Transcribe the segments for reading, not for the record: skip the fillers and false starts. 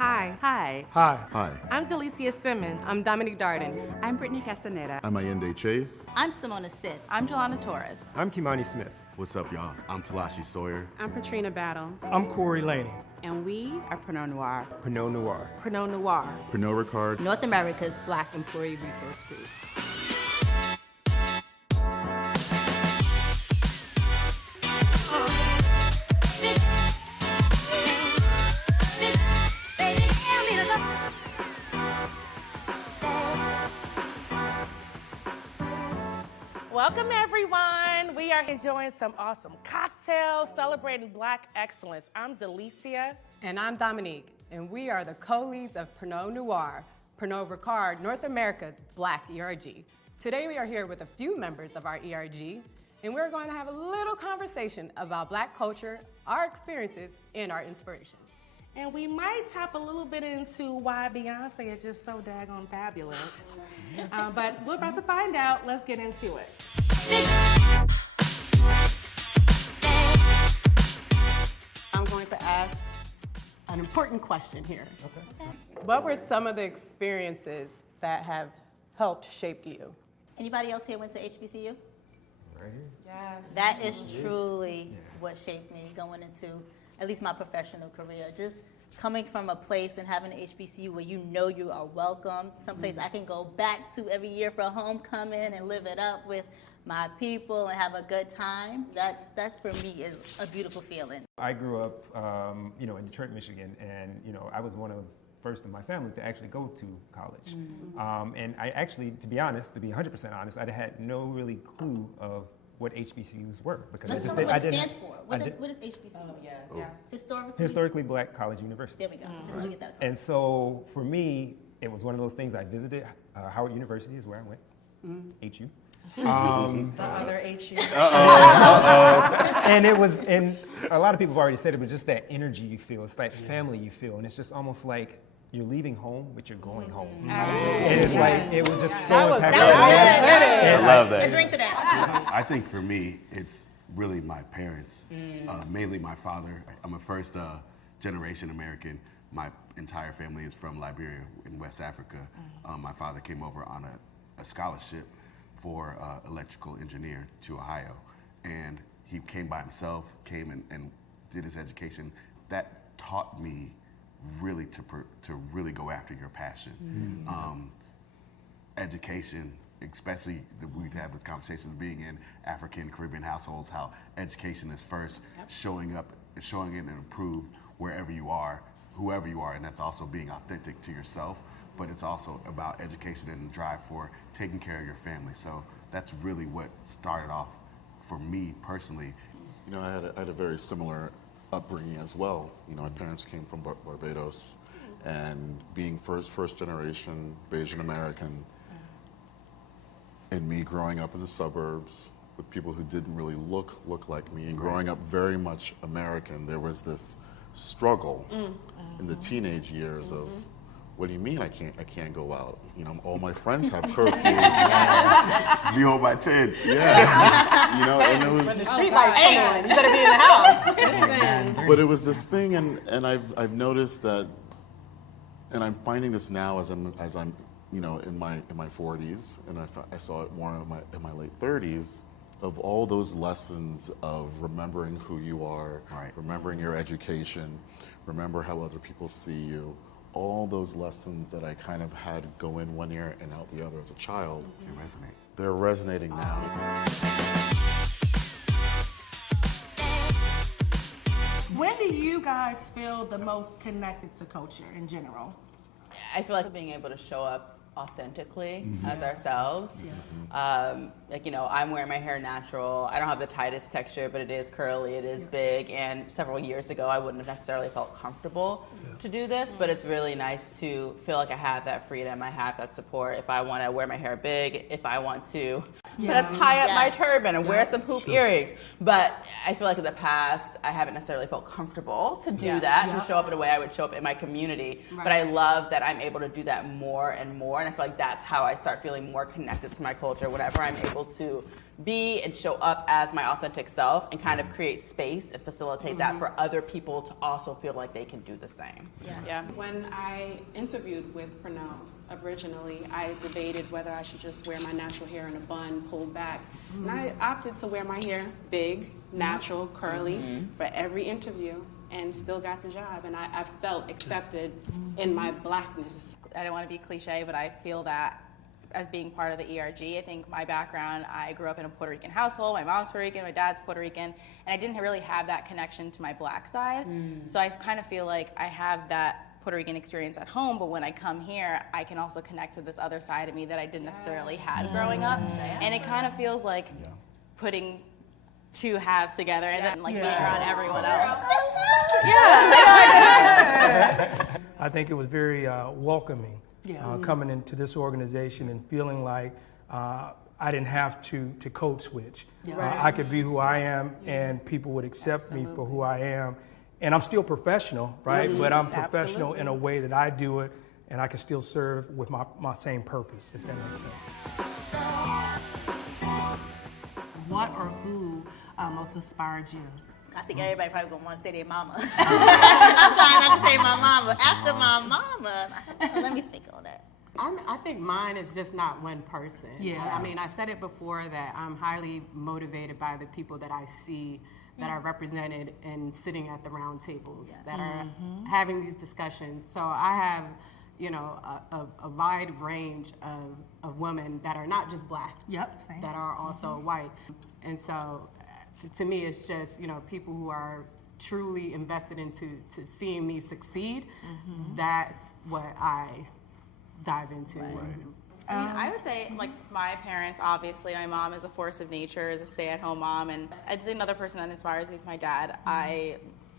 Hi. Hi. Hi. Hi, I'm Delicia Simmons. I'm Dominique Darden. I'm Brittany Castaneda. I'm Allende Chase. I'm Simona Stith. I'm Jelana Torres. I'm Kimani Smith. What's up, y'all? I'm Talashi Sawyer. I'm Katrina Battle. I'm Corey Laney. And we Are Pernod Noir. Pernod Noir. Pernod Noir. Pernod Ricard. North America's Black Employee Resource Group. Welcome, everyone. We are enjoying some awesome cocktails, celebrating Black excellence. I'm Delicia. And I'm Dominique. And we are the co-leads of Pernod Noir, Pernod Ricard, North America's Black ERG. Today we are here with a few members of our ERG, and we're going to have a little conversation about Black culture, our experiences, and our inspirations. And we might tap a little bit into why Beyonce is just so daggone fabulous. But we're about to find out. Let's get into it. I'm going to ask an important question here. Okay. What were some of the experiences that have helped shape you? Anybody else here went to HBCU? Right here. Yes. That is truly what shaped me going into at least my professional career. Just coming from a place and having an HBCU where you know you are welcome, someplace I can go back to every year for a homecoming and live it up with my people and have a good time. That's for me is a beautiful feeling. I grew up, in Detroit, Michigan, and I was one of first in my family to actually go to college. And I actually, to be 100% honest, I had no really clue of what HBCUs were because Let's I just talk about didn't. what it stands for. What is HBCU? Oh, yes. Historically? Historically Black College University. There we go. Just look at that. And so for me, it was one of those things. I visited Howard University is where I went. HU. The other HU. And it was, and a lot of people have already said it, but just that energy you feel, it's that family you feel, and it's just almost like you're leaving home, but you're going home. And it's like, it was just so impactful. I love that. A drink to that. I think for me, it's really my parents, mainly my father. I'm a first generation American. My entire family is from Liberia in West Africa. My father came over on a scholarship for electrical engineer to Ohio. And he came by himself, came and did his education. That taught me really to really go after your passion. Education, especially we've had this conversation being in African Caribbean households, how education is first, showing it and improve wherever you are, whoever you are, and that's also being authentic to yourself, but it's also about education and the drive for taking care of your family. So that's really what started off for me personally. I had a very similar upbringing as well. My parents came from Barbados, and being first generation Bayesian American, and me growing up in the suburbs with people who didn't really look like me, and growing up very much American, there was this struggle in the teenage years of, what do you mean I can't go out? All my friends have curfews. Be home by 10. Yeah. And it was, When the street lights come on, you better be in the house. Listen. but it was this thing, and I've noticed that, and I'm finding this now as I'm in my 40s, and I saw it more in my late 30s, of all those lessons of remembering who you are, remembering your education, remember how other people see you. All those lessons that I kind of had go in one ear and out the other as a child, they're resonating now. When do you guys feel the most connected to culture in general? I feel like being able to show up authentically as ourselves. I'm wearing my hair natural. I don't have the tightest texture, but it is curly, it is big. And several years ago, I wouldn't have necessarily felt comfortable to do this, but it's really nice to feel like I have that freedom, I have that support. If I want to wear my hair big, if I want to tie up my turban and wear some hoop earrings. But I feel like in the past, I haven't necessarily felt comfortable to do that, to show up in a way I would show up in my community. But I love that I'm able to do that more and more. And I feel like that's how I start feeling more connected to my culture, whenever I'm able to be and show up as my authentic self and kind of create space and facilitate that for other people to also feel like they can do the same. Yeah. When I interviewed with Pernod originally, I debated whether I should just wear my natural hair in a bun, pulled back. And I opted to wear my hair big, natural, curly for every interview and still got the job. And I felt accepted in my blackness. I don't want to be cliche, but I feel that as being part of the ERG, I think my background, I grew up in a Puerto Rican household. My mom's Puerto Rican, my dad's Puerto Rican, and I didn't really have that connection to my black side. So I kind of feel like I have that Puerto Rican experience at home, but when I come here, I can also connect to this other side of me that I didn't necessarily have growing up. And it kind of feels like putting two halves together and then like being around everyone else. I think it was very welcoming coming into this organization and feeling like I didn't have to code switch. I could be who I am and people would accept me for who I am. And I'm still professional, right? But I'm professional in a way that I do it and I can still serve with my same purpose, if that makes sense. What or who most inspired you? I think everybody probably gonna want to say their mama. I'm trying not to say my mama. After my mama, let me think on that. I think mine is just not one person. I mean, I said it before that I'm highly motivated by the people that I see that are represented and sitting at the round tables that are having these discussions. So I have, you know, a wide range of women that are not just black, that are also white. And so to me, it's just, you know, people who are truly invested into seeing me succeed. That's what I dive into. I mean, I would say, like, my parents, obviously, my mom is a force of nature, is a stay-at-home mom, and I think another person that inspires me is my dad.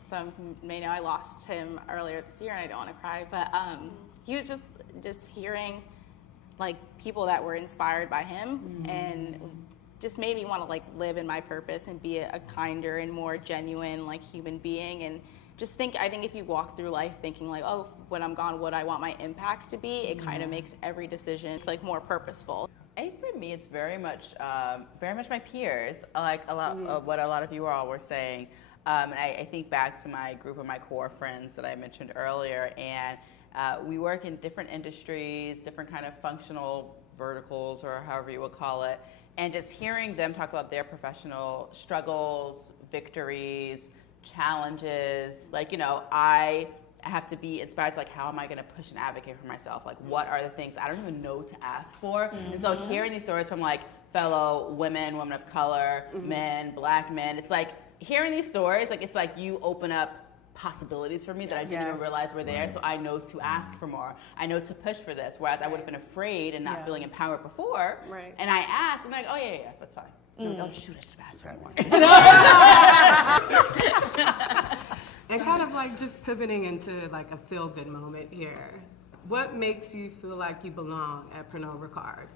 Some may know I lost him earlier this year, and I don't want to cry, but he was just hearing, like, people that were inspired by him, and just made me want to, like, live in my purpose and be a kinder and more genuine, like, human being, and just I think if you walk through life thinking like, oh, when I'm gone, what I want my impact to be, it kind of makes every decision like more purposeful. I think for me, it's very much my peers, like a lot of what a lot of you all were saying. And I think back to my group of my core friends that I mentioned earlier, and we work in different industries, different kind of functional verticals, or however you would call it, and just hearing them talk about their professional struggles, victories, challenges, like, you know, I have to be inspired to, like, how am I going to push and advocate for myself? Like, what are the things I don't even know to ask for? And so hearing these stories from, like, fellow women of color, men, black men, it's like hearing these stories, like, it's like you open up possibilities for me that I didn't even realize were there. So I know to ask for more. I know to push for this, whereas I would have been afraid and not feeling empowered before. And I asked, I'm like, oh, yeah, that's fine. Oh, shoot, I should have asked for more. And kind of like just pivoting into like a feel-good moment here. What makes you feel like you belong at Pernod Ricard?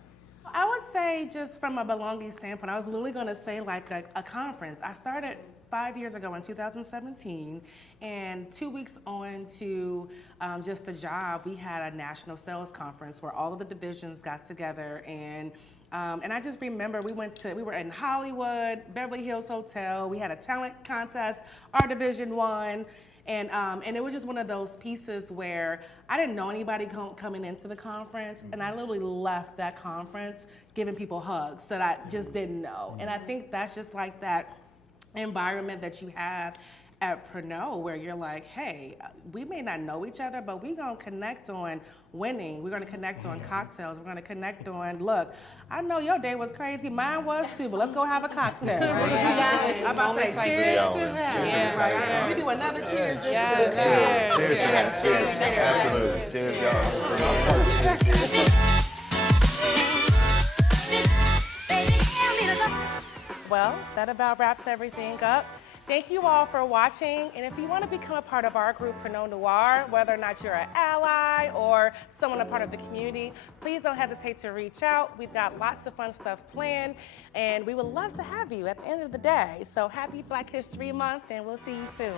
I would say just from a belonging standpoint, I was literally going to say like a conference. I started 5 years ago in 2017, and 2 weeks on to just the job, we had a national sales conference where all of the divisions got together, and I just remember we were in Hollywood, Beverly Hills Hotel. We had a talent contest. Our division won. And it was just one of those pieces where I didn't know anybody coming into the conference, and I literally left that conference giving people hugs that I just didn't know. And I think that's just like that environment that you have at Pernod, where you're like, hey, we may not know each other, but we're going to connect on winning. We're going to connect on cocktails. We're going to connect on, look, I know your day was crazy. Mine was too, but let's go have a cocktail. I'm about to say cheers to that. We do another cheers. Cheers. Absolutely. Cheers, y'all. Well, that about wraps everything up. Thank you all for watching, and if you want to become a part of our group, Pernod Noir, whether or not you're an ally or someone a part of the community, please don't hesitate to reach out. We've got lots of fun stuff planned, and we would love to have you at the end of the day. So happy Black History Month, and we'll see you soon.